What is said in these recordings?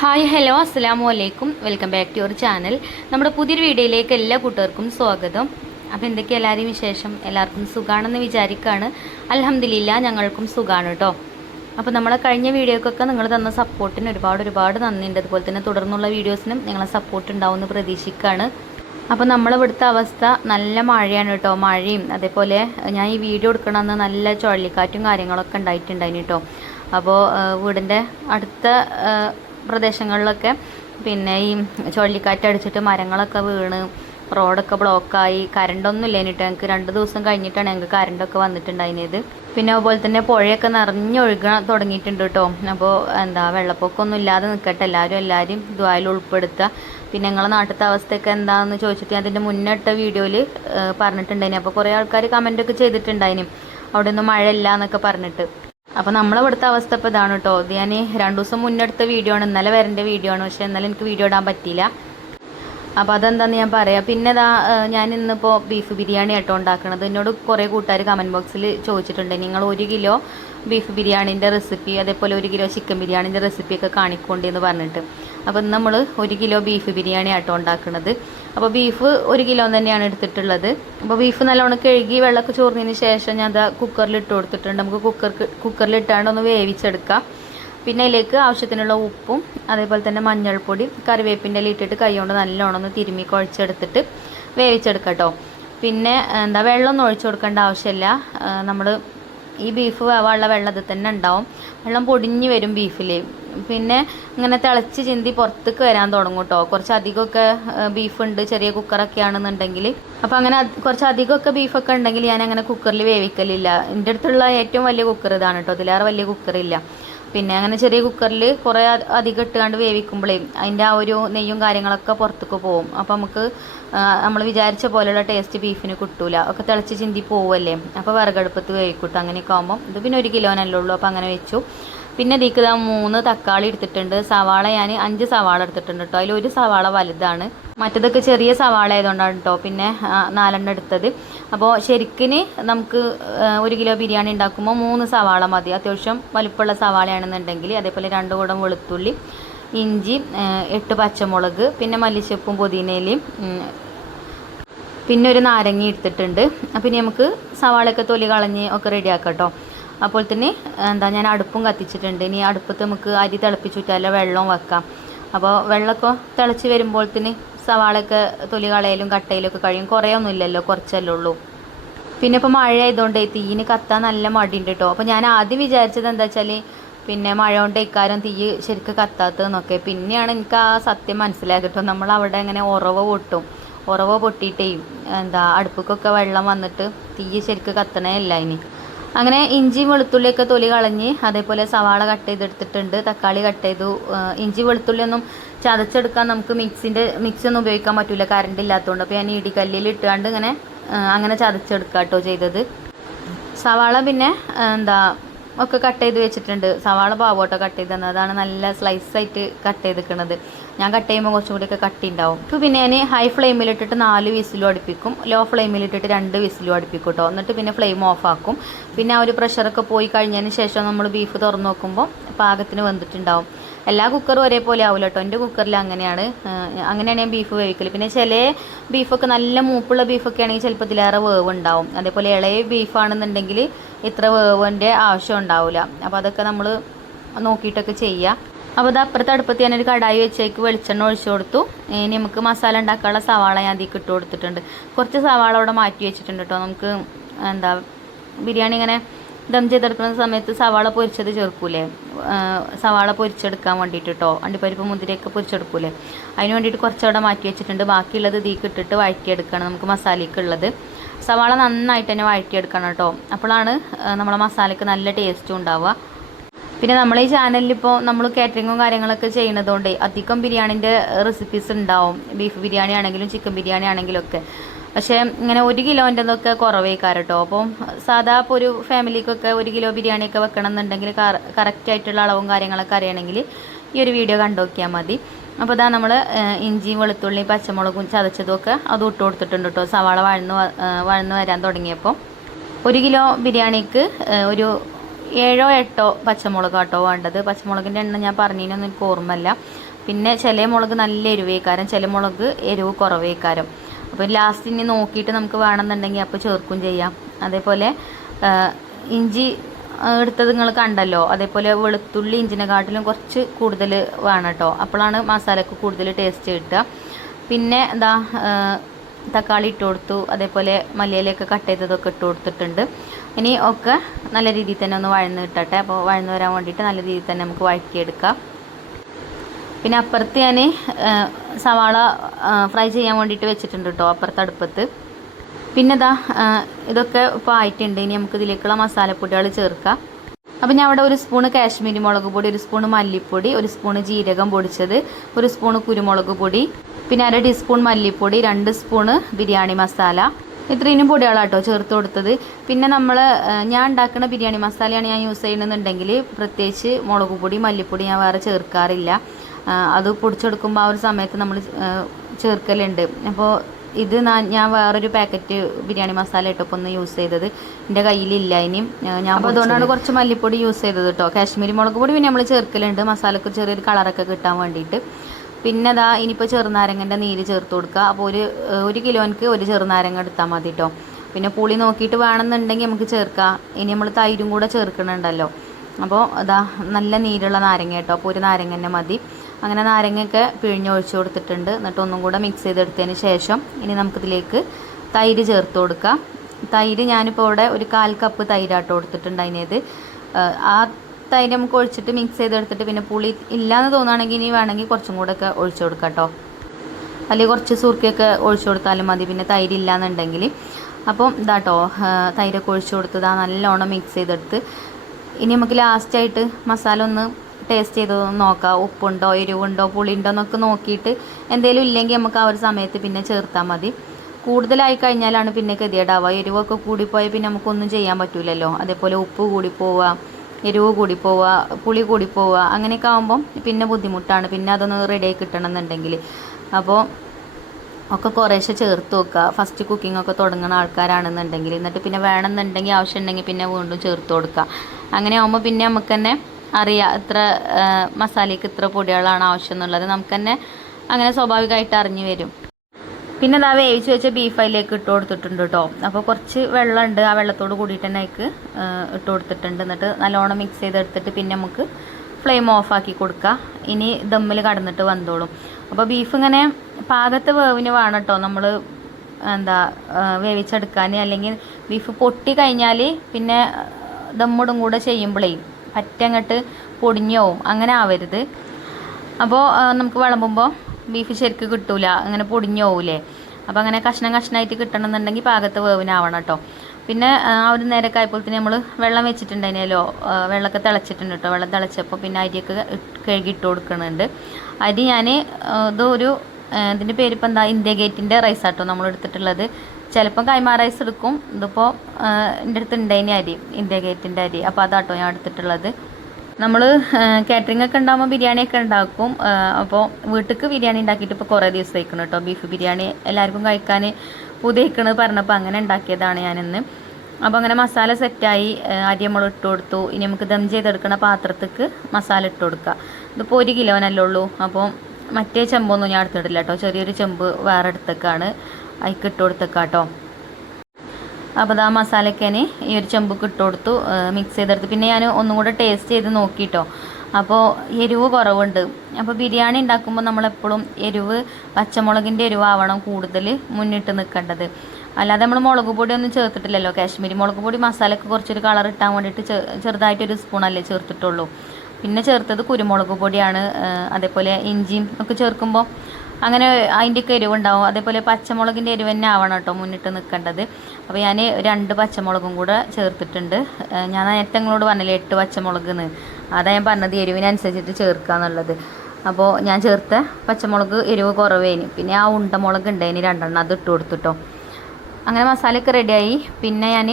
Hi hello അസ്സലാമു അലൈക്കും welcome back to your channel. നമ്മുടെ പുതിയൊരു വീഡിയോയിലേക്ക് എല്ലാ കൂട്ടുകാർക്കും സ്വാഗതം. അപ്പോൾ എന്തൊക്കെ എല്ലാവരെയും വിശേഷം? എല്ലാവർക്കും സുഖാണെന്ന് വിചാരിക്കുകയാണ്. അൽഹംദുലില്ലാ ഞങ്ങൾക്കും സുഖമാണ് കേട്ടോ. അപ്പോൾ നമ്മളെ കഴിഞ്ഞ വീഡിയോക്കൊക്കെ നിങ്ങൾ തന്ന സപ്പോർട്ടിന് ഒരുപാട് നന്ദിയുണ്ട്. അതുപോലെ തന്നെ തുടർന്നുള്ള വീഡിയോസിനും നിങ്ങളെ സപ്പോർട്ട് ഉണ്ടാവുമെന്ന് പ്രതീക്ഷിക്കുകയാണ്. അപ്പോൾ നമ്മളിവിടുത്തെ അവസ്ഥ നല്ല മഴയാണ് കേട്ടോ. മഴയും അതേപോലെ ഞാൻ ഈ വീഡിയോ എടുക്കണമെന്ന് നല്ല ചുഴലിക്കാറ്റും കാര്യങ്ങളൊക്കെ ഉണ്ടായിട്ടുണ്ടായിന് കേട്ടോ. അപ്പോൾ വീടിൻ്റെ അടുത്ത പ്രദേശങ്ങളിലൊക്കെ പിന്നെ ഈ ചുഴലിക്കാറ്റ് അടിച്ചിട്ട് മരങ്ങളൊക്കെ വീണ് റോഡൊക്കെ ബ്ലോക്കായി കറണ്ടൊന്നും ഇല്ലേനിട്ട് ഞങ്ങൾക്ക് 2 ദിവസം കഴിഞ്ഞിട്ടാണ് ഞങ്ങൾക്ക് കറണ്ടൊക്കെ വന്നിട്ടുണ്ടായിരുന്നത്. പിന്നെ അതുപോലെ തന്നെ പുഴയൊക്കെ നിറഞ്ഞൊഴുകാൻ തുടങ്ങിയിട്ടുണ്ട് കേട്ടോ. അപ്പോൾ വെള്ളപ്പൊക്കമൊന്നും ഇല്ലാതെ നിൽക്കട്ടെ, എല്ലാവരും ദുആയിൽ ഉൾപ്പെടുത്തുക. പിന്നെ നിങ്ങളെ നാട്ടിലത്തെ അവസ്ഥയൊക്കെ എന്താണെന്ന് ചോദിച്ചിട്ട് ഞാൻ അതിൻ്റെ മുന്നിട്ട വീഡിയോയിൽ പറഞ്ഞിട്ടുണ്ടായിന്. അപ്പോൾ കുറേ ആൾക്കാർ കമൻറ്റൊക്കെ ചെയ്തിട്ടുണ്ടായിന് അവിടെ ഒന്നും മഴയില്ല എന്നൊക്കെ പറഞ്ഞിട്ട്. അപ്പോൾ നമ്മളിവിടുത്തെ അവസ്ഥ ഇപ്പോൾ ഇതാണ് കേട്ടോ. ഇത് ഞാൻ 2 ദിവസം മുന്നെടുത്ത വീഡിയോ ആണ്, ഇന്നലെ വരേണ്ട വീഡിയോ ആണ്. പക്ഷേ ഇന്നലെ എനിക്ക് വീഡിയോ ഇടാൻ പറ്റിയില്ല. അപ്പോൾ അതെന്താണെന്ന് ഞാൻ പറയാം. പിന്നെ ഞാൻ ഇന്നിപ്പോൾ ബീഫ് ബിരിയാണി ആട്ടോ ഉണ്ടാക്കുന്നത്. എന്നോട് കുറേ കൂട്ടുകാർ കമൻറ്റ് ബോക്സിൽ ചോദിച്ചിട്ടുണ്ട്, നിങ്ങൾ 1 കിലോ ബീഫ് ബിരിയാണീൻ്റെ റെസിപ്പി അതേപോലെ 1 കിലോ ചിക്കൻ ബിരിയാണീൻ്റെ റെസിപ്പിയൊക്കെ കാണിക്കൊണ്ടെന്ന് പറഞ്ഞിട്ട്. അപ്പോൾ നമ്മൾ 1 കിലോ ബീഫ് ബിരിയാണി ആട്ടോ ഉണ്ടാക്കുന്നത്. അപ്പോൾ ബീഫ് 1 കിലോ തന്നെയാണ് എടുത്തിട്ടുള്ളത്. അപ്പോൾ ബീഫ് നല്ലോണം കഴുകി വെള്ളമൊക്കെ ചോർന്നതിന് ശേഷം ഞാൻ കുക്കറിൽ ഇട്ട് കൊടുത്തിട്ടുണ്ട്. നമുക്ക് കുക്കറിലിട്ടാണ്ട് ഒന്ന് വേവിച്ചെടുക്കാം. പിന്നെ അതിലേക്ക് ആവശ്യത്തിനുള്ള ഉപ്പും അതേപോലെ തന്നെ മഞ്ഞൾപ്പൊടി കറിവേപ്പിൻ്റെ ഇല ഇട്ടിട്ട് കൈ കൊണ്ട് നല്ലോണം ഒന്ന് തിരുമ്മി കുഴച്ചെടുത്തിട്ട് വേവിച്ചെടുക്കാം കേട്ടോ. പിന്നെ വെള്ളമൊന്നും ഒഴിച്ചു കൊടുക്കേണ്ട ആവശ്യമില്ല. നമ്മൾ ഈ ബീഫ് വേവാനുള്ള വെള്ളം ഇത് തന്നെ ഉണ്ടാവും. വെള്ളം പൊടിഞ്ഞ് വരും ബീഫിൽ. പിന്നെ ഇങ്ങനെ തിളച്ച് ചിന്തി പുറത്തേക്ക് വരാൻ തുടങ്ങും കേട്ടോ. കുറച്ച് അധികമൊക്കെ ബീഫുണ്ട്, ചെറിയ കുക്കറൊക്കെ ആണെന്നുണ്ടെങ്കിൽ. അപ്പോൾ അങ്ങനെ കുറച്ച് അധികമൊക്കെ ബീഫൊക്കെ ഉണ്ടെങ്കിൽ ഞാൻ അങ്ങനെ കുക്കറിൽ വേവിക്കലില്ല. എൻ്റെ അടുത്തുള്ള ഏറ്റവും വലിയ കുക്കർ ഇതാണ് കേട്ടോ. ഇതിലേറെ വലിയ കുക്കറില്ല. പിന്നെ അങ്ങനെ ചെറിയ കുക്കറിൽ കുറേ അധികം ഇട്ടുകൊണ്ട് വേവിക്കുമ്പോഴേ അതിൻ്റെ ആ ഒരു നെയ്യും കാര്യങ്ങളൊക്കെ പുറത്തേക്ക് പോകും. അപ്പോൾ നമുക്ക് നമ്മൾ വിചാരിച്ച പോലെയുള്ള ടേസ്റ്റ് ബീഫിന് കിട്ടൂല. ഒക്കെ തിളച്ച് ചിന്തി പോവല്ലേ. അപ്പോൾ വിറകടുപ്പത്ത് വേവിക്കൂട്ടോ. അങ്ങനെയൊക്കെ ആകുമ്പോൾ ഇത് പിന്നെ 1 കിലോനല്ലേ ഉള്ളൂ. അപ്പോൾ അങ്ങനെ വെച്ചു. പിന്നെ ഇതിക്ക് 3 തക്കാളി എടുത്തിട്ടുണ്ട്. സവാള ഞാൻ 5 സവാള എടുത്തിട്ടുണ്ട് കേട്ടോ. അതിൽ 1 സവാള വലുതാണ്, മറ്റതൊക്കെ ചെറിയ സവാള ആയതുകൊണ്ടാണ് കേട്ടോ പിന്നെ 4 എടുത്തത്. അപ്പോൾ ശരിക്കിന് നമുക്ക് 1 കിലോ ബിരിയാണി ഉണ്ടാക്കുമ്പോൾ 3 സവാള മതി. അത്യാവശ്യം വലുപ്പമുള്ള സവാളയാണെന്നുണ്ടെങ്കിൽ. അതേപോലെ 2 കുടം വെളുത്തുള്ളി, ഇഞ്ചി, 8 പച്ചമുളക്, പിന്നെ മല്ലിച്ചപ്പും പുതിനയിലയും, പിന്നെ ഒരു നാരങ്ങ എടുത്തിട്ടുണ്ട്. അപ്പം ഇനി നമുക്ക് സവാളയൊക്കെ തൊലി കളഞ്ഞ് ഒക്കെ റെഡിയാക്കാം കേട്ടോ. അപ്പോൾ തന്നെ ഞാൻ അടുപ്പും കത്തിച്ചിട്ടുണ്ട്. ഇനി അടുപ്പത്ത് നമുക്ക് അരി തിളപ്പിച്ചിട്ടല്ല വെള്ളവും വെക്കാം. അപ്പോൾ വെള്ളമൊക്കെ തിളച്ച് വരുമ്പോൾ തന്നെ സവാളയൊക്കെ തൊലി കളയലും കട്ടയിലും ഒക്കെ കഴിയും. കുറേയൊന്നും ഇല്ലല്ലോ, കുറച്ചല്ലേ ഉള്ളൂ. പിന്നെ ഇപ്പോൾ മഴ ആയതുകൊണ്ട് തീയിന് കത്താൻ നല്ല മടിയുണ്ട് കേട്ടോ. അപ്പോൾ ഞാൻ ആദ്യം വിചാരിച്ചത് എന്താ വെച്ചാൽ പിന്നെ മഴ കൊണ്ട് ഇക്കാരം തീ ശരിക്കും കത്താത്തതെന്നൊക്കെ. പിന്നെയാണ് എനിക്ക് ആ സത്യം മനസ്സിലായത് കേട്ടോ. നമ്മളവിടെ ഇങ്ങനെ ഉറവ പൊട്ടിയിട്ടേ അടുപ്പൊക്കെ വെള്ളം വന്നിട്ട് തീ ശരിക്കും കത്തണേ ഇല്ല. ഇനി അങ്ങനെ ഇഞ്ചിയും വെളുത്തുള്ളിയൊക്കെ തൊലി കളഞ്ഞ് അതേപോലെ സവാള കട്ട് ചെയ്തെടുത്തിട്ടുണ്ട്, തക്കാളി കട്ട് ചെയ്തു. ഇഞ്ചി വെളുത്തുള്ളിയൊന്നും ചതച്ചെടുക്കാൻ നമുക്ക് മിക്സൊന്നും ഉപയോഗിക്കാൻ പറ്റില്ല, കറണ്ട് ഇല്ലാത്തതുകൊണ്ട്. അപ്പോൾ ഞാൻ ഇടിക്കല്ലിൽ ഇട്ടുകൊണ്ട് അങ്ങനെ ചതച്ചെടുക്കുക കേട്ടോ ചെയ്തത്. സവാള പിന്നെ ഒക്കെ കട്ട് ചെയ്ത് വെച്ചിട്ടുണ്ട്. സവാള പാവോട്ടോ കട്ട് ചെയ്ത് തന്നത്. അതാണ് നല്ല സ്ലൈസായിട്ട് കട്ട് ചെയ്തിരിക്കുന്നത്. ഞാൻ കട്ട് ചെയ്യുമ്പോൾ കുറച്ചും കൂടിയൊക്കെ കട്ടി ഉണ്ടാവും. ഇപ്പോൾ പിന്നെ ഞാൻ ഹൈ ഫ്ലെയിമിലിട്ടിട്ട് 4 വിസിലും അടുപ്പിക്കും, ലോ ഫ്ലെയിമിലിട്ടിട്ട് 2 വിസിലും അടുപ്പിക്കും കേട്ടോ. എന്നിട്ട് പിന്നെ ഫ്ലെയിം ഓഫ് ആക്കും. പിന്നെ ആ ഒരു പ്രഷറൊക്കെ പോയി കഴിഞ്ഞതിന് ശേഷം നമ്മൾ ബീഫ് തുറന്ന് നോക്കുമ്പോൾ പാകത്തിന് വെന്തിട്ടുണ്ടാവും. എല്ലാ കുക്കറും ഒരേപോലെ ആവില്ല കേട്ടോ. എൻ്റെ കുക്കറിൽ അങ്ങനെയാണ് ഞാൻ ബീഫ് വേവിക്കൽ. പിന്നെ ചില ബീഫൊക്കെ നല്ല മൂപ്പുള്ള ബീഫൊക്കെ ആണെങ്കിൽ ചിലപ്പോൾ ഇതിലേറെ വേവ് ഉണ്ടാവും. അതേപോലെ ഇളയ ബീഫാണെന്നുണ്ടെങ്കിൽ ഇത്ര വേവിൻ്റെ ആവശ്യം ഉണ്ടാവില്ല. അപ്പോൾ അതൊക്കെ നമ്മൾ നോക്കിയിട്ടൊക്കെ ചെയ്യുക. അപ്പോൾ അത് അപ്പുറത്തെ അടുപ്പത്ത് ഞാനൊരു കടായി വെച്ചേക്ക് വെളിച്ചെണ്ണ ഒഴിച്ചു കൊടുത്തു. ഇനി നമുക്ക് മസാല ഉണ്ടാക്കാനുള്ള സവാള ഞാൻ അതിലേക്ക് ഇട്ട് കൊടുത്തിട്ടുണ്ട്. കുറച്ച് സവാള അവിടെ മാറ്റി വെച്ചിട്ടുണ്ട് കേട്ടോ. നമുക്ക് ബിരിയാണി ഇങ്ങനെ ദം ചെയ്തെടുക്കുന്ന സമയത്ത് സവാള പൊരിച്ചത് ചേർക്കൂലേ, സവാള പൊരിച്ചെടുക്കാൻ വേണ്ടിയിട്ട് കേട്ടോ. അണ്ടിപ്പരിപ്പ് മുന്തിരിയൊക്കെ പൊരിച്ചെടുക്കൂലേ, അതിന് വേണ്ടിയിട്ട് കുറച്ചവിടെ മാറ്റി വെച്ചിട്ടുണ്ട്. ബാക്കിയുള്ളത് ഇതിലേക്ക് ഇട്ടിട്ട് വഴറ്റിയെടുക്കണം നമുക്ക് മസാലയ്ക്കുള്ളത്. സവാള നന്നായിട്ട് തന്നെ വഴറ്റിയെടുക്കണം കേട്ടോ. അപ്പോഴാണ് നമ്മളെ മസാലയ്ക്ക് നല്ല ടേസ്റ്റും ഉണ്ടാവുക. പിന്നെ നമ്മളെ ഈ ചാനലിൽ ഇപ്പോൾ നമ്മൾ കാറ്ററിങ്ങും കാര്യങ്ങളൊക്കെ ചെയ്യുന്നതുകൊണ്ട് അധികം ബിരിയാണിൻ്റെ റെസിപ്പീസ് ഉണ്ടാവും. ബീഫ് ബിരിയാണി ആണെങ്കിലും ചിക്കൻ ബിരിയാണി ആണെങ്കിലും ഒക്കെ. പക്ഷേ ഇങ്ങനെ 1 കിലോൻ്റെതൊക്കെ കുറവേക്കാറ് കേട്ടോ. അപ്പം സാധാ ഇപ്പോൾ ഒരു ഫാമിലിക്കൊക്കെ 1 കിലോ ബിരിയാണിയൊക്കെ വെക്കണം എന്നുണ്ടെങ്കിൽ കറക്റ്റായിട്ടുള്ള അളവും കാര്യങ്ങളൊക്കെ അറിയണമെങ്കിൽ ഈ ഒരു വീഡിയോ കണ്ടു നോക്കിയാൽ മതി. അപ്പോൾ ഇതാ നമ്മൾ ഇഞ്ചിയും വെളുത്തുള്ളിയും പച്ചമുളകും ചതച്ചതും ഒക്കെ അത് ഇട്ട് കൊടുത്തിട്ടുണ്ട് കേട്ടോ. സവാള വഴന്ന് വരാൻ തുടങ്ങിയപ്പോൾ 1 കിലോ ബിരിയാണിക്ക് ഒരു 7 8 പച്ചമുളക് കേട്ടോ വേണ്ടത്. പച്ചമുളകിൻ്റെ എണ്ണം ഞാൻ പറഞ്ഞതിനൊന്നും എനിക്ക് ഓർമ്മയില്ല. പിന്നെ ചില മുളക് നല്ല എരിവേക്കാരം, ചില മുളക് എരിവ് കുറവേക്കാരം. അപ്പോൾ ലാസ്റ്റ് ഇനി നോക്കിയിട്ട് നമുക്ക് വേണമെന്നുണ്ടെങ്കിൽ അപ്പോൾ ചേർക്കും ചെയ്യാം. അതേപോലെ ഇഞ്ചി എടുത്തത് നിങ്ങൾ കണ്ടല്ലോ, അതേപോലെ വെളുത്തുള്ളി ഇഞ്ചിനെക്കാട്ടിലും കുറച്ച് കൂടുതൽ വേണം കേട്ടോ, അപ്പോഴാണ് മസാലയ്ക്ക് കൂടുതൽ ടേസ്റ്റ് കിട്ടുക. പിന്നെ എന്താ തക്കാളി ഇട്ട് കൊടുത്തു, അതേപോലെ മല്ലിയിലൊക്കെ കട്ട് ചെയ്തതൊക്കെ ഇട്ട് കൊടുത്തിട്ടുണ്ട്. ഇനി ഒക്കെ നല്ല രീതിയിൽ തന്നെ ഒന്ന് വഴന്ന് കിട്ടട്ടെ. അപ്പോൾ വഴന്ന് വരാൻ വേണ്ടിയിട്ട് നല്ല രീതിയിൽ തന്നെ നമുക്ക് വഴറ്റിയെടുക്കാം. പിന്നെ അപ്പുറത്ത് ഞാൻ സവാള ഫ്രൈ ചെയ്യാൻ വേണ്ടിയിട്ട് വെച്ചിട്ടുണ്ട് കേട്ടോ, അപ്പുറത്ത് അടുപ്പത്ത്. പിന്നെ ഇതൊക്കെ ഇപ്പോൾ ആയിട്ടുണ്ട്. ഇനി നമുക്ക് ഇതിലേക്കുള്ള മസാലപ്പൊടികൾ ചേർക്കാം. അപ്പോൾ ഞാൻ അവിടെ 1 സ്പൂണ് കാശ്മീരി മുളക് പൊടി, 1 സ്പൂണ് മല്ലിപ്പൊടി, 1 സ്പൂണ് ജീരകം പൊടിച്ചത്, 1 സ്പൂണ് കുരുമുളക് പൊടി, പിന്നെ 1/2 ടീസ്പൂൺ മല്ലിപ്പൊടി, 2 സ്പൂണ് ബിരിയാണി മസാല, ഇത്രയും പൊടികളാട്ടോ ചേർത്ത് കൊടുത്തത്. പിന്നെ ഞാൻ ഉണ്ടാക്കുന്ന ബിരിയാണി മസാലയാണ് ഞാൻ യൂസ് ചെയ്യണമെന്നുണ്ടെങ്കിൽ പ്രത്യേകിച്ച് മുളക് പൊടി മല്ലിപ്പൊടി ഞാൻ വേറെ ചേർക്കാറില്ല. അത് പൊടിച്ചെടുക്കുമ്പോൾ ആ ഒരു സമയത്ത് നമ്മൾ ചേർക്കലുണ്ട്. അപ്പോൾ ഇത് ഞാൻ വേറൊരു പാക്കറ്റ് ബിരിയാണി മസാല ഇട്ടപ്പോൾ ഒന്ന് യൂസ് ചെയ്തത്, എൻ്റെ കയ്യിലില്ല ഇനിയും. ഞാൻ അപ്പോൾ അതുകൊണ്ടാണ് കുറച്ച് മല്ലിപ്പൊടി യൂസ് ചെയ്തത് കേട്ടോ. കാശ്മീരി മുളക് പൊടി പിന്നെ നമ്മൾ ചേർക്കലുണ്ട് മസാലക്ക് ചെറിയൊരു കളറൊക്കെ കിട്ടാൻ വേണ്ടിയിട്ട്. പിന്നെ ഇനിയിപ്പോൾ ചെറുനാരങ്ങൻ്റെ നീര് ചേർത്ത് കൊടുക്കുക. അപ്പോൾ ഒരു കിലോയ്ക്ക് 1 ചെറുനാരങ്ങ എടുത്താൽ മതി കേട്ടോ. പിന്നെ പുളി നോക്കിയിട്ട് വേണമെന്നുണ്ടെങ്കിൽ നമുക്ക് ചേർക്കാം. ഇനി നമ്മൾ തൈരും കൂടെ ചേർക്കണുണ്ടല്ലോ. അപ്പോൾ നല്ല നീരുള്ള നാരങ്ങ കേട്ടോ, അപ്പോൾ 1 നാരങ്ങ തന്നെ മതി. അങ്ങനെ നാരങ്ങയൊക്കെ പിഴിഞ്ഞൊഴിച്ച് കൊടുത്തിട്ടുണ്ട്. എന്നിട്ട് ഒന്നും കൂടെ മിക്സ് ചെയ്തെടുത്തതിന് ശേഷം ഇനി നമുക്കിതിലേക്ക് തൈര് ചേർത്ത് കൊടുക്കാം. തൈര് ഞാനിപ്പോൾ ഇവിടെ 1/4 കപ്പ് തൈരാട്ടോ കൊടുത്തിട്ടുണ്ട്. അതിനേത് ആ തൈര് നമുക്ക് ഒഴിച്ചിട്ട് മിക്സ് ചെയ്തെടുത്തിട്ട് പിന്നെ പുളി ഇല്ലയെന്ന് തോന്നുകയാണെങ്കിൽ ഇനി വേണമെങ്കിൽ കുറച്ചും കൂടെ ഒക്കെ ഒഴിച്ചു കൊടുക്കാം കേട്ടോ. അല്ലെങ്കിൽ കുറച്ച് സുർക്കയൊക്കെ ഒഴിച്ചു കൊടുത്താലും മതി, പിന്നെ തൈര് ഇല്ലയെന്നുണ്ടെങ്കിൽ. അപ്പം ഇതാട്ടോ തൈരൊക്കെ ഒഴിച്ചു കൊടുത്തത് നല്ലോണം മിക്സ് ചെയ്തെടുത്ത് ഇനി നമുക്ക് ലാസ്റ്റായിട്ട് മസാല ഒന്ന് ടേസ്റ്റ് ചെയ്ത് നോക്കാം. ഉപ്പുണ്ടോ എരിവുണ്ടോ പുളിയുണ്ടോ എന്നൊക്കെ നോക്കിയിട്ട് എന്തെങ്കിലും ഇല്ലെങ്കിൽ നമുക്ക് ആ ഒരു സമയത്ത് പിന്നെ ചേർത്താൽ മതി. കൂടുതലായി കഴിഞ്ഞാലാണ് പിന്നെ ഗതികേടാവുക. എരിവൊക്കെ കൂടിപ്പോയാൽ പിന്നെ നമുക്കൊന്നും ചെയ്യാൻ പറ്റില്ലല്ലോ. അതേപോലെ ഉപ്പ് കൂടിപ്പോവുക, എരിവ് കൂടിപ്പോവുക, പുളി കൂടിപ്പോവുക, അങ്ങനെയൊക്കെ ആകുമ്പം പിന്നെ ബുദ്ധിമുട്ടാണ്. പിന്നെ അതൊന്ന് റെഡിയായി കിട്ടണമെന്നുണ്ടെങ്കിൽ അപ്പോൾ ഒക്കെ കുറേശ്ശെ ചേർത്ത് വെക്കുക. ഫസ്റ്റ് കുക്കിംഗ് ഒക്കെ തുടങ്ങുന്ന ആൾക്കാരാണെന്നുണ്ടെങ്കിൽ. എന്നിട്ട് പിന്നെ വേണമെന്നുണ്ടെങ്കിൽ ആവശ്യമുണ്ടെങ്കിൽ പിന്നെ വീണ്ടും ചേർത്ത് കൊടുക്കുക. അങ്ങനെ ആകുമ്പോൾ പിന്നെ നമുക്ക് തന്നെ അറിയാം ഇത്ര മസാലയ്ക്ക് ഇത്ര പൊടികളാണ് ആവശ്യം എന്നുള്ളത് നമുക്ക് തന്നെ അങ്ങനെ സ്വാഭാവികമായിട്ട് അറിഞ്ഞു വരും. പിന്നെ വേവിച്ച് വെച്ച ബീഫ് അതിലേക്ക് ഇട്ട് കൊടുത്തിട്ടുണ്ട് കേട്ടോ. അപ്പോൾ കുറച്ച് വെള്ളമുണ്ട്, ആ വെള്ളത്തോട് കൂടിയിട്ട് തന്നെ അതിലേക്ക് ഇട്ട് കൊടുത്തിട്ടുണ്ട്. എന്നിട്ട് നല്ലോണം മിക്സ് ചെയ്തെടുത്തിട്ട് പിന്നെ നമുക്ക് ഫ്ലെയിം ഓഫാക്കി കൊടുക്കുക. ഇനി ദമ്മിൽ കടന്നിട്ട് വന്നോളും. അപ്പോൾ ബീഫ് ഇങ്ങനെ പാകത്തെ വേവിന് വേണം കേട്ടോ നമ്മൾ വേവിച്ചെടുക്കാൻ. അല്ലെങ്കിൽ ബീഫ് പൊട്ടി കഴിഞ്ഞാൽ പിന്നെ ദമ്മിടും കൂടെ ചെയ്യുമ്പോഴേ പറ്റങ്ങട്ട് പൊടിഞ്ഞോവും, അങ്ങനെ ആവരുത്. അപ്പോൾ നമുക്ക് വിളമ്പുമ്പോൾ ബീഫ് ശരിക്ക് കിട്ടൂല, അങ്ങനെ പൊടിഞ്ഞു പോവില്ലേ. അപ്പോൾ അങ്ങനെ കഷ്ണമായിട്ട് കിട്ടണമെന്നുണ്ടെങ്കിൽ പാകത്തെ വേവിനാവണം കേട്ടോ. പിന്നെ ആ ഒരു നേരമൊക്കെ ആയപ്പോൾ തന്നെ നമ്മൾ വെള്ളം വെച്ചിട്ടുണ്ടായിരുന്നല്ലോ, വെള്ളമൊക്കെ തിളച്ചിട്ടുണ്ട് കേട്ടോ. വെള്ളം തിളച്ചപ്പോൾ പിന്നെ അരിയൊക്കെ കഴുകി ഇട്ട് കൊടുക്കുന്നുണ്ട്. അരി ഞാൻ ഇതിൻ്റെ പേരിപ്പോൾ ഇന്ത്യ ഗേറ്റിൻ്റെ റൈസ് ആട്ടോ നമ്മൾ എടുത്തിട്ടുള്ളത്. ചിലപ്പം കൈമാ റൈസ് എടുക്കും. ഇതിപ്പോൾ എൻ്റെ അടുത്ത് ഉണ്ടായിന് അരി, ഇന്ത്യ ഗേറ്റിൻ്റെ അരി. അപ്പോൾ അതാട്ടോ ഞാൻ എടുത്തിട്ടുള്ളത്. നമ്മൾ കാറ്ററിംഗ് ഒക്കെ ഉണ്ടാകുമ്പോൾ ബിരിയാണിയൊക്കെ ഉണ്ടാക്കും. അപ്പോൾ വീട്ടിലേക്ക് ബിരിയാണി ഉണ്ടാക്കിയിട്ട് ഇപ്പോൾ കുറേ ദിവസം കഴിക്കണം കേട്ടോ. ബീഫ് ബിരിയാണി എല്ലാവർക്കും കഴിക്കാൻ പുതിയക്കണ് പറഞ്ഞപ്പോൾ അങ്ങനെ ഉണ്ടാക്കിയതാണ് ഞാനിന്ന്. അപ്പോൾ അങ്ങനെ മസാല സെറ്റായി, അരി നമ്മൾ ഇട്ട് കൊടുത്തു. ഇനി നമുക്ക് ദം ചെയ്തെടുക്കുന്ന പാത്രത്തേക്ക് മസാല ഇട്ട് കൊടുക്കുക. ഇതിപ്പോൾ 1 കിലോനല്ലേ ഉള്ളൂ. അപ്പോൾ മറ്റേ ചെമ്പൊന്നും ഞാൻ എടുത്തിട്ടില്ല കേട്ടോ. ചെറിയൊരു ചെമ്പ് വേറെ എടുത്തേക്കാണ്, അതിക്ക് ഇട്ട് കൊടുത്തേക്കാം കേട്ടോ. അപ്പോൾ ആ മസാലയ്ക്ക് ഈ ഒരു ചെമ്പൊക്കെ ഇട്ട് കൊടുത്തു, മിക്സ് ചെയ്തെടുത്ത്. പിന്നെ ഞാൻ ഒന്നും കൂടെ ടേസ്റ്റ് ചെയ്ത് നോക്കിയിട്ടോ. അപ്പോൾ എരിവ് കുറവുണ്ട്. അപ്പോൾ ബിരിയാണി ഉണ്ടാക്കുമ്പോൾ നമ്മളെപ്പോഴും പച്ചമുളകിൻ്റെ എരിവാവണം കൂടുതൽ മുന്നിട്ട് നിൽക്കേണ്ടത്. അല്ലാതെ നമ്മൾ മുളക് പൊടിയൊന്നും ചേർത്തിട്ടില്ലല്ലോ. കാശ്മീരി മുളക് പൊടി മസാലയ്ക്ക് കുറച്ചൊരു കളർ ഇട്ടാൻ വേണ്ടിയിട്ട് ചെറുതായിട്ടൊരു സ്പൂണല്ലേ ചേർത്തിട്ടുള്ളൂ. പിന്നെ ചേർത്തത് കുരുമുളക് പൊടിയാണ്. അതേപോലെ ഇഞ്ചിയും ഒക്കെ ചേർക്കുമ്പോൾ അങ്ങനെ അതിൻ്റെയൊക്കെ എരിവുണ്ടാവും. അതേപോലെ പച്ചമുളകിൻ്റെ എരിവ് തന്നെ ആവണം കേട്ടോ മുന്നിട്ട് നിൽക്കേണ്ടത്. അപ്പോൾ ഞാൻ 2 പച്ചമുളകും കൂടെ ചേർത്തിട്ടുണ്ട്. ഞാൻ നേരത്തെ നിങ്ങളോട് പറഞ്ഞില്ലേ 8 പച്ചമുളക് എന്ന്. അതാണ് ഞാൻ പറഞ്ഞത് എരിവിനനുസരിച്ചിട്ട് ചേർക്കുക എന്നുള്ളത്. അപ്പോൾ ഞാൻ ചേർത്ത പച്ചമുളക് എരിവ് കുറവേന്. പിന്നെ ആ ഉണ്ടമുളക് ഉണ്ടായിന് 2 എണ്ണം, അത് ഇട്ട് കൊടുത്തിട്ടോ. അങ്ങനെ മസാലയൊക്കെ റെഡിയായി. പിന്നെ ഞാൻ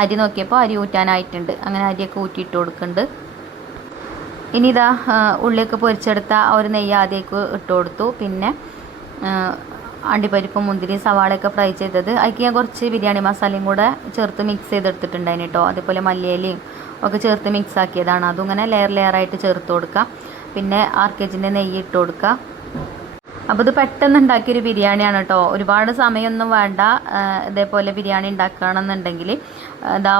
അരി നോക്കിയപ്പോൾ അരി ഊറ്റാനായിട്ടുണ്ട്. അങ്ങനെ അരിയൊക്കെ ഊറ്റിയിട്ട് കൊടുക്കുന്നുണ്ട്. ഇനി ഉള്ളിയൊക്കെ പൊരിച്ചെടുത്ത ആ ഒരു നെയ്യ് ആദ്യമേക്ക് ഇട്ട് കൊടുത്തു. പിന്നെ അണ്ടിപ്പരിപ്പ് മുന്തിരി സവാളയൊക്കെ ഫ്രൈ ചെയ്തത് അതിലേക്ക് ഞാൻ കുറച്ച് ബിരിയാണി മസാലയും കൂടെ ചേർത്ത് മിക്സ് ചെയ്തെടുത്തിട്ടുണ്ടായിന് കേട്ടോ. അതേപോലെ മല്ലിയിലയും ഒക്കെ ചേർത്ത് മിക്സ് ആക്കിയതാണ്. അതും ഇങ്ങനെ ലെയറായിട്ട് ചേർത്ത് കൊടുക്കാം. പിന്നെ RKGൻ്റെ നെയ്യ് ഇട്ട് കൊടുക്കുക. അപ്പോൾ ഇത് പെട്ടെന്ന് ഉണ്ടാക്കിയൊരു ബിരിയാണിയാണ് കേട്ടോ. ഒരുപാട് സമയമൊന്നും വേണ്ട. ഇതേപോലെ ബിരിയാണി ഉണ്ടാക്കുകയാണെന്നുണ്ടെങ്കിൽ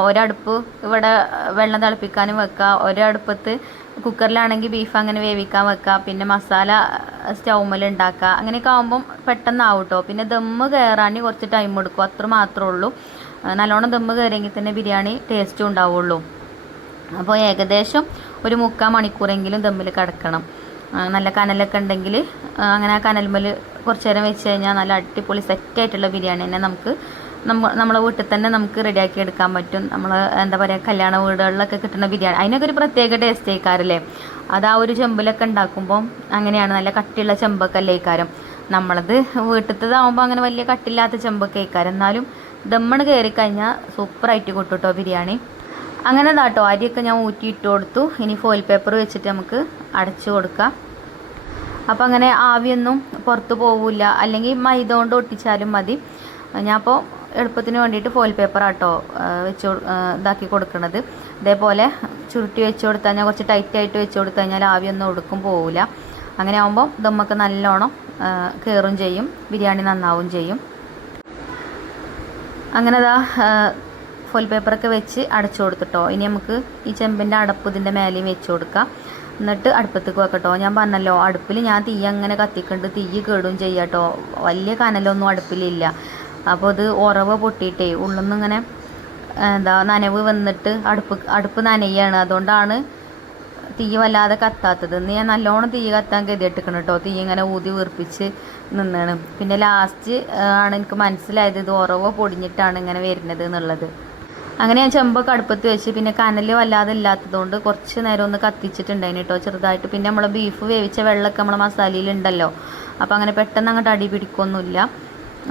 ഒരടുപ്പ് ഇവിടെ വെള്ളം തിളപ്പിക്കാനും വെക്കുക, ഒരടുപ്പത്ത് കുക്കറിലാണെങ്കിൽ ബീഫ് അങ്ങനെ വേവിക്കാൻ വെക്കുക, പിന്നെ മസാല സ്റ്റൗമ്മൽ ഉണ്ടാക്കുക. അങ്ങനെയൊക്കെ ആകുമ്പം പെട്ടെന്നാവും കേട്ടോ. പിന്നെ ദമ്മ് കയറാൻ കുറച്ച് ടൈം എടുക്കും, അത്ര മാത്രമേ ഉള്ളൂ. നല്ലോണം ദമ്മ് കയറിയെങ്കിൽ തന്നെ ബിരിയാണി ടേസ്റ്റും ഉണ്ടാവുള്ളൂ. അപ്പോൾ ഏകദേശം ഒരു 3/4 മണിക്കൂറെങ്കിലും ദമ്മിൽ കിടക്കണം. നല്ല കനലൊക്കെ ഉണ്ടെങ്കിൽ അങ്ങനെ ആ കനൽമേൽ കുറച്ച് നേരം വെച്ച് കഴിഞ്ഞാൽ നല്ല അടിപൊളി സെറ്റായിട്ടുള്ള ബിരിയാണി തന്നെ നമ്മളെ വീട്ടിൽ തന്നെ നമുക്ക് റെഡിയാക്കി എടുക്കാൻ പറ്റും. നമ്മൾ എന്താ പറയുക, കല്യാണ വീടുകളിലൊക്കെ കിട്ടുന്ന ബിരിയാണി അതിനൊക്കെ ഒരു പ്രത്യേക ടേസ്റ്റ് ആയിക്കാരല്ലേ. അത് ആ ഒരു ചെമ്പിലൊക്കെ ഉണ്ടാക്കുമ്പം അങ്ങനെയാണ്, നല്ല കട്ടിയുള്ള ചെമ്പൊക്കെ അല്ലേ ഇക്കാരം. നമ്മളത് വീട്ടിലത്തേതാകുമ്പോൾ അങ്ങനെ വലിയ കട്ടില്ലാത്ത ചെമ്പൊക്കെ ആയിക്കാരം. എന്നാലും ദമ്മണ് കയറി കഴിഞ്ഞാൽ സൂപ്പറായിട്ട് കിട്ടും കേട്ടോ ബിരിയാണി. അങ്ങനെ കേട്ടോ അരിയൊക്കെ ഞാൻ ഊറ്റിയിട്ട് കൊടുത്തു. ഇനി ഫോയിൽ പേപ്പർ വെച്ചിട്ട് നമുക്ക് അടച്ചു കൊടുക്കാം. അപ്പോൾ അങ്ങനെ ആവിയൊന്നും പുറത്ത് പോവില്ല. അല്ലെങ്കിൽ മൈദ കൊണ്ട് ഒട്ടിച്ചാലും മതി. ഞാൻ അപ്പോൾ എളുപ്പത്തിന് വേണ്ടിയിട്ട് ഫോയിൽ പേപ്പർ ആട്ടോ ഇതാക്കി കൊടുക്കുന്നത്. ഇതേപോലെ ചുരുട്ടി വെച്ച് കൊടുത്തു കഴിഞ്ഞാൽ, കുറച്ച് ടൈറ്റായിട്ട് വെച്ച് കൊടുത്തു കഴിഞ്ഞാൽ ആവിയൊന്നും ഒടുക്കും പോവില്ല. അങ്ങനെ ആകുമ്പോൾ ദമ്മൊക്കെ നല്ലോണം കയറും ചെയ്യും, ബിരിയാണി നന്നാവും ചെയ്യും. അങ്ങനെ ഫോയിൽ പേപ്പറൊക്കെ വെച്ച് അടച്ചു കൊടുത്തിട്ടോ. ഇനി നമുക്ക് ഈ ചെമ്പിൻ്റെ അടപ്പ് ഇതിൻ്റെ മേലെയും വെച്ച് കൊടുക്കാം. എന്നിട്ട് അടുപ്പത്തേക്ക് വെക്കട്ടോ. ഞാൻ പറഞ്ഞല്ലോ, അടുപ്പിൽ ഞാൻ തീ അങ്ങനെ കത്തിക്കൊണ്ട് തീ കേടും ചെയ്യാട്ടോ. വലിയ കനലൊന്നും അടുപ്പിലില്ല. അപ്പോൾ ഇത് ഉറവ് പൊട്ടിയിട്ടേ ഉള്ളിൽ ഇങ്ങനെ നനവ് വന്നിട്ട് അടുപ്പ് നനയാണ്. അതുകൊണ്ടാണ് തീ വല്ലാതെ കത്താത്തത്. ഇന്ന് ഞാൻ നല്ലോണം തീ കത്താൻ ഗതിയിട്ടിക്കണം കേട്ടോ. തീ ഇങ്ങനെ ഊതി വീർപ്പിച്ച് നിന്നാണ്. പിന്നെ ലാസ്റ്റ് ആണ് എനിക്ക് മനസ്സിലായത് ഇത് ഉറവ് പൊടിഞ്ഞിട്ടാണ് ഇങ്ങനെ വരുന്നത് എന്നുള്ളത്. അങ്ങനെ ഞാൻ ചെമ്പൊക്കെ അടുപ്പത്ത് വെച്ച്, പിന്നെ കനൽ വല്ലാതെ ഇല്ലാത്തതുകൊണ്ട് കുറച്ച് നേരം ഒന്ന് കത്തിച്ചിട്ടുണ്ടായിന് കേട്ടോ, ചെറുതായിട്ട്. പിന്നെ നമ്മളെ ബീഫ് വേവിച്ച വെള്ളമൊക്കെ നമ്മളെ മസാലയിലുണ്ടല്ലോ, അപ്പോൾ അങ്ങനെ പെട്ടെന്ന് അങ്ങോട്ട് അടി പിടിക്കൊന്നുമില്ല.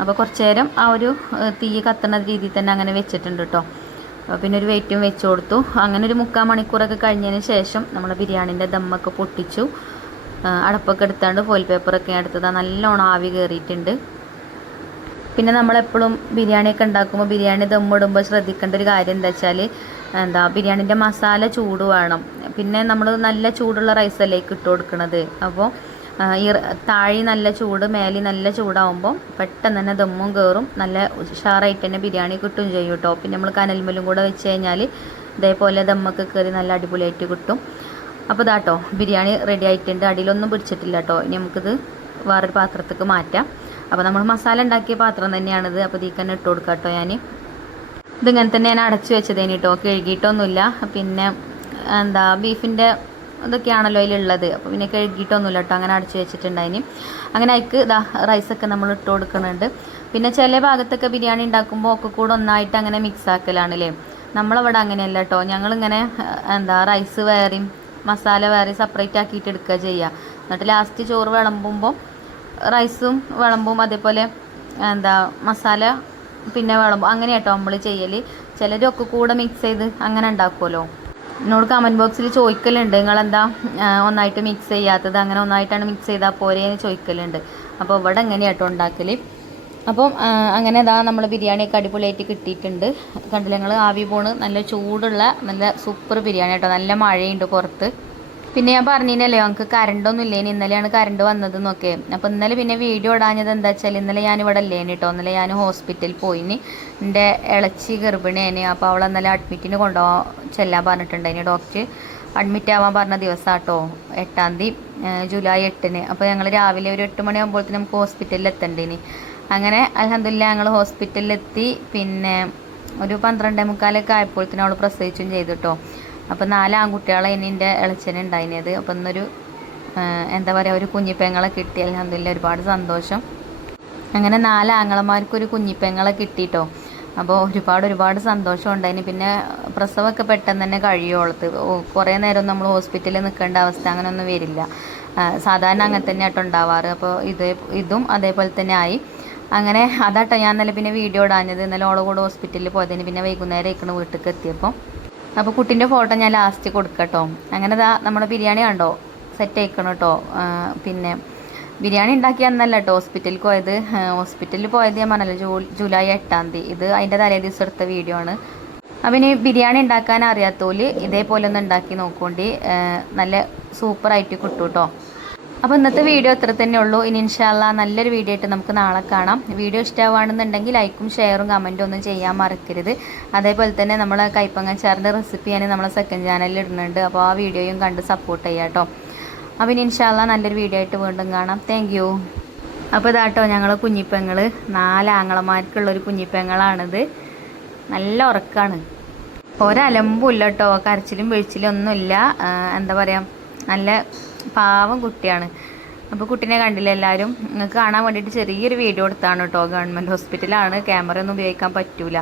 അപ്പോൾ കുറച്ച് നേരം ആ ഒരു തീ കത്തുന്ന രീതിയിൽ തന്നെ അങ്ങനെ വെച്ചിട്ടുണ്ട് കേട്ടോ. പിന്നെ ഒരു വെയിറ്റും വെച്ച് കൊടുത്തു. അങ്ങനെ ഒരു 3/4 മണിക്കൂറൊക്കെ കഴിഞ്ഞതിന് ശേഷം നമ്മൾ ബിരിയാണീൻ്റെ ദമ്മൊക്കെ പൊട്ടിച്ചു. അടപ്പൊക്കെ എടുത്താണ്ട് ഫോയിൽ പേപ്പറൊക്കെ എടുത്തതാണ്. നല്ലോണം ആവി കയറിയിട്ടുണ്ട്. പിന്നെ നമ്മളെപ്പോഴും ബിരിയാണിയൊക്കെ ഉണ്ടാക്കുമ്പോൾ ബിരിയാണി ദമ്മിടുമ്പോൾ ശ്രദ്ധിക്കേണ്ട ഒരു കാര്യം എന്താ വെച്ചാൽ, ബിരിയാണീൻ്റെ മസാല ചൂട് വേണം. പിന്നെ നമ്മൾ നല്ല ചൂടുള്ള റൈസല്ലേക്ക് ഇട്ട് കൊടുക്കുന്നത്. അപ്പോൾ ഈ താഴി നല്ല ചൂട്, മേലി നല്ല ചൂടാവുമ്പോൾ പെട്ടെന്ന് തന്നെ ദമ്മും കയറും, നല്ല ഉഷാറായിട്ട് തന്നെ ബിരിയാണി കിട്ടും ചെയ്യും കേട്ടോ. പിന്നെ നമ്മൾ കനൽമലും കൂടെ വെച്ച് കഴിഞ്ഞാൽ ഇതേപോലെ ദമ്മൊക്കെ കയറി നല്ല അടിപൊളിയായിട്ട് കിട്ടും. അപ്പോൾ ഇതാട്ടോ ബിരിയാണി റെഡി ആയിട്ടുണ്ട്. അടിയിലൊന്നും പിടിച്ചിട്ടില്ല കേട്ടോ. ഇനി നമുക്കിത് വേറൊരു പാത്രത്തേക്ക് മാറ്റാം. അപ്പോൾ നമ്മൾ മസാല ഉണ്ടാക്കിയ പാത്രം തന്നെയാണിത്. അപ്പോൾ ഇതിൽ തന്നെ ഇട്ട് കൊടുക്കാം കേട്ടോ. ഇതിങ്ങനെ തന്നെ ഞാൻ അടച്ചു വെച്ചതേനി കേട്ടോ, കഴുകിയിട്ടൊന്നുമില്ല. പിന്നെ ബീഫിൻ്റെ ഇതൊക്കെയാണല്ലോ അതിലുള്ളത്, അപ്പോൾ പിന്നെ കഴുകിയിട്ടൊന്നുമില്ല കേട്ടോ, അങ്ങനെ അടച്ചു വെച്ചിട്ടുണ്ടായിന്. അങ്ങനെ അതിക്ക് റൈസൊക്കെ നമ്മൾ ഇട്ട് കൊടുക്കുന്നുണ്ട്. പിന്നെ ചില ഭാഗത്തൊക്കെ ബിരിയാണി ഉണ്ടാക്കുമ്പോൾ ഒക്കെ കൂടെ ഒന്നായിട്ട് അങ്ങനെ മിക്സ് ആക്കലാണല്ലേ. നമ്മളവിടെ അങ്ങനെയല്ല കേട്ടോ. ഞങ്ങളിങ്ങനെ റൈസ് വേറെയും മസാല വേറെ സെപ്പറേറ്റ് ആക്കിയിട്ട് എടുക്കുക ചെയ്യുക. എന്നിട്ട് ലാസ്റ്റ് ചോറ് വിളമ്പുമ്പോൾ റൈസും വിളമ്പും, അതേപോലെ മസാല പിന്നെ വിളമ്പും. അങ്ങനെ കേട്ടോ നമ്മൾ ചെയ്യൽ. ചിലരൊക്കെ കൂടെ മിക്സ് ചെയ്ത് അങ്ങനെ ഉണ്ടാക്കുമല്ലോ. എന്നോട് കമൻറ്റ് ബോക്സിൽ ചോദിക്കലുണ്ട്, നിങ്ങളെന്താ ഒന്നായിട്ട് മിക്സ് ചെയ്യാത്തത്, അങ്ങനെ ഒന്നായിട്ടാണ് മിക്സ് ചെയ്താൽ പോരെ എന്ന് ചോദിക്കലുണ്ട്. അപ്പോൾ ഇവിടെ എങ്ങനെയാട്ടോ ഉണ്ടാക്കൽ. അപ്പം അങ്ങനെ നമ്മൾ ബിരിയാണിയൊക്കെ അടിപൊളിയായിട്ട് കിട്ടിയിട്ടുണ്ട്. കണ്ടില്ല നിങ്ങൾ, ആവി പോണ് നല്ല ചൂടുള്ള നല്ല സൂപ്പർ ബിരിയാണി കേട്ടോ. നല്ല മഴയുണ്ട് പുറത്ത്. പിന്നെ ഞാൻ പറഞ്ഞില്ലല്ലോ ഞങ്ങൾക്ക് കറണ്ടൊന്നും ഇല്ലേനി, ഇന്നലെയാണ് കറണ്ട് വന്നതെന്നൊക്കെ. അപ്പോൾ ഇന്നലെ പിന്നെ വീഡിയോ ഇടാഞ്ഞത് എന്താ വെച്ചാൽ, ഇന്നലെ ഞാനിവിടെ ഇല്ലേനി കേട്ടോ. ഇന്നലെ ഞാൻ ഹോസ്പിറ്റലിൽ പോയിന്. എൻ്റെ ഇളച്ചി ഗർഭിണിയേന്. അപ്പോൾ അവളെ ഇന്നലെ അഡ്മിറ്റിന് ചെല്ലാൻ പറഞ്ഞിട്ടുണ്ടായിന് ഡോക്ടർ. അഡ്മിറ്റ് ആവാൻ പറഞ്ഞ ദിവസം കേട്ടോ, 8-ാം തീയതി ജൂലൈ 8-ന്. അപ്പോൾ ഞങ്ങൾ രാവിലെ ഒരു 8 മണിയാകുമ്പോഴത്തേനും നമുക്ക് ഹോസ്പിറ്റലിൽ എത്തേണ്ടേനി. അങ്ങനെ അൽഹംദുലില്ലാ ഞങ്ങൾ ഹോസ്പിറ്റലിലെത്തി. പിന്നെ ഒരു 12:45 ആയപ്പോഴത്തേനും അവൾ പ്രസവിച്ചും ചെയ്തു കേട്ടോ. അപ്പോൾ 4 ആൺകുട്ടികളെ എൻ്റെ ഇളച്ചനുണ്ടായിരുന്നത്. അപ്പോൾ ഇന്നൊരു എന്താ പറയുക, ഒരു കുഞ്ഞിപ്പെങ്ങളെ കിട്ടി. അൽഹംദുലില്ലാ ഒരുപാട് സന്തോഷം. അങ്ങനെ 4 ആങ്ങളമാർക്കൊരു കുഞ്ഞിപ്പെങ്ങളെ കിട്ടിയിട്ടോ. അപ്പോൾ ഒരുപാട് സന്തോഷം ഉണ്ടായിന്. പിന്നെ പ്രസവമൊക്കെ പെട്ടെന്ന് തന്നെ കഴിയുള്ളത്. കുറേ നേരം നമ്മൾ ഹോസ്പിറ്റലിൽ നിൽക്കേണ്ട അവസ്ഥ അങ്ങനെയൊന്നും വരില്ല. സാധാരണ അങ്ങനെ തന്നെ ആട്ടോ ഉണ്ടാവാറ്. അപ്പോൾ ഇതും അതേപോലെ തന്നെ ആയി. അങ്ങനെ അതാട്ടോ ഞാൻ ഇന്നലെ പിന്നെ വീഡിയോ ഇടാഞ്ഞത്. ഇന്നലെ ഓളെ കൂടെ ഹോസ്പിറ്റലിൽ പോയതിന് പിന്നെ വൈകുന്നേരം ആയിക്കണ വീട്ടിലേക്ക് എത്തിയപ്പോൾ. അപ്പോൾ കുട്ടീൻ്റെ ഫോട്ടോ ഞാൻ ലാസ്റ്റ് കൊടുക്കട്ടോ. അങ്ങനെ നമ്മുടെ ബിരിയാണി കണ്ടോ സെറ്റ് ആയിക്കണം കേട്ടോ. പിന്നെ ബിരിയാണി ഉണ്ടാക്കിയ അന്നല്ല കേട്ടോ ഹോസ്പിറ്റലിൽ പോയത് ഞാൻ പറഞ്ഞല്ലോ ജൂലൈ 8-ാം തീയതി. ഇത് അതിൻ്റെ തലേ ദിവസം എടുത്ത വീഡിയോ ആണ്. അവന് ബിരിയാണി ഉണ്ടാക്കാൻ അറിയാത്തോല് ഇതേപോലെ ഒന്ന് ഉണ്ടാക്കി നോക്കോണ്ടി, നല്ല സൂപ്പറായിട്ട് കിട്ടും കേട്ടോ. അപ്പോൾ ഇന്നത്തെ വീഡിയോ ഇത്ര തന്നെ ഉള്ളൂ. ഇനി ഇൻഷാല്ലാ നല്ലൊരു വീഡിയോ ആയിട്ട് നമുക്ക് നാളെ കാണാം. വീഡിയോ ഇഷ്ടമാണെന്നുണ്ടെങ്കിൽ ലൈക്കും ഷെയറും കമൻറ്റും ഒന്നും ചെയ്യാൻ മറക്കരുത്. അതേപോലെ തന്നെ നമ്മളെ കൈപ്പങ്ങച്ചാറിൻ്റെ റെസിപ്പി ഞാൻ നമ്മളെ സെക്കൻഡ് ചാനലിൽ ഇടുന്നുണ്ട്. അപ്പോൾ ആ വീഡിയോയും കണ്ട് സപ്പോർട്ട് ചെയ്യാം കേട്ടോ. അപ്പോൾ ഇനി ഇൻഷാല്ലാ നല്ലൊരു വീഡിയോ ആയിട്ട് വീണ്ടും കാണാം. Thank you. അപ്പോൾ ഇതാട്ടോ ഞങ്ങൾ കുഞ്ഞിപ്പെങ്ങൾ, 4 ആങ്ങളമാർക്കുള്ളൊരു കുഞ്ഞിപ്പെങ്ങളാണിത്. നല്ല ഉറക്കാണ്, ഒരലമ്പുമില്ല കേട്ടോ, കരച്ചിലും വീഴ്ചിലും ഒന്നുമില്ല. എന്താ പറയുക, നല്ല പാവം കുട്ടിയാണ്. അപ്പോൾ കുട്ടീനെ കണ്ടില്ല എല്ലാവരും. നിങ്ങൾക്ക് കാണാൻ വേണ്ടിയിട്ട് ചെറിയൊരു വീഡിയോ എടുത്താണ് കേട്ടോ. ഗവൺമെൻറ് ഹോസ്പിറ്റലാണ്, ക്യാമറ ഒന്നും ഉപയോഗിക്കാൻ പറ്റൂല.